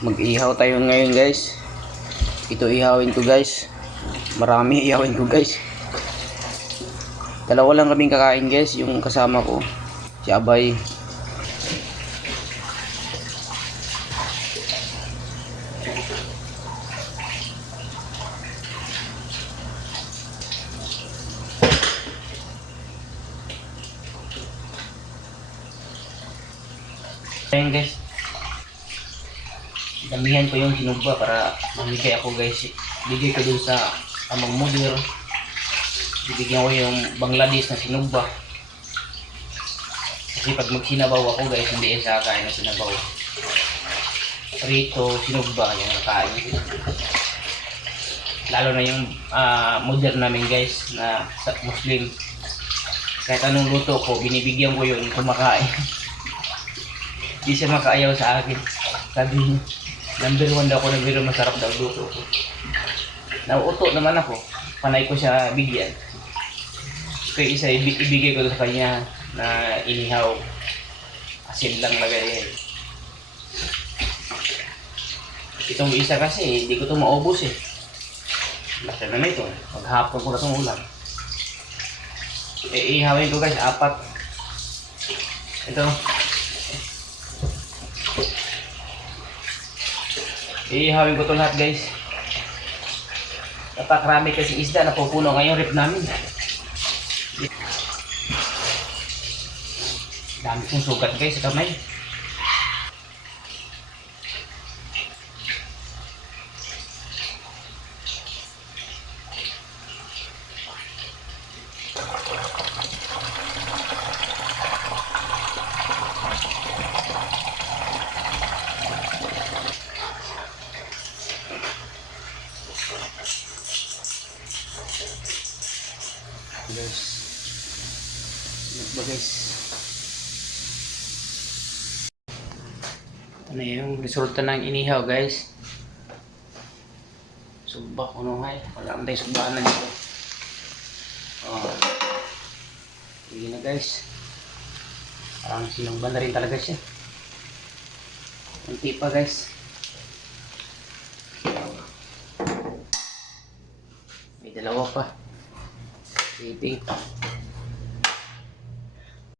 Mag-ihaw tayo ngayon guys. Ito ihawin ko guys. Marami ihawin ko guys. Dalawa lang kaming kakain guys. Yung kasama ko, si Abay. Ayan guys, damihan ko yung sinugba para mamigay ako guys. Bigay ko dun sa amang mother. Bibigyan ko yung Bangladesh na sinugba. Kasi pag magsinabaw ako guys, hindi yan sa kain na sinabaw. Rito, sinugba, yung nakain. Lalo na yung mother namin guys, na Muslim. Kahit anong luto ko, binibigyan ko yun kumakain. Di siya makaayaw sa akin. Sabi niya, number 1 daw ako, number 1 masarap daw luto ko. Nauuto naman ako, panay ko siya bigyan. Kaya isa ibigay ko sa kanya na inihaw. Asin lang lagay. Itong isa kasi, hindi ko ito maubos eh. Lasa na ito, maghapon ko na itong ulam. Ihawin ko guys, 4. Ito. Ihawin ko ito lahat guys. Napakarami kasi isda na pupuno ngayong rep namin. Dami kong sugat guys sa kamay. Guys, guys, ano yung resulta ng inihaw guys. Subak ko nung ay wala tayo subahan na dito. Hindi na guys, parang sinungban na rin talaga siya. Kunti pa guys. May dalawa pa. Waiting.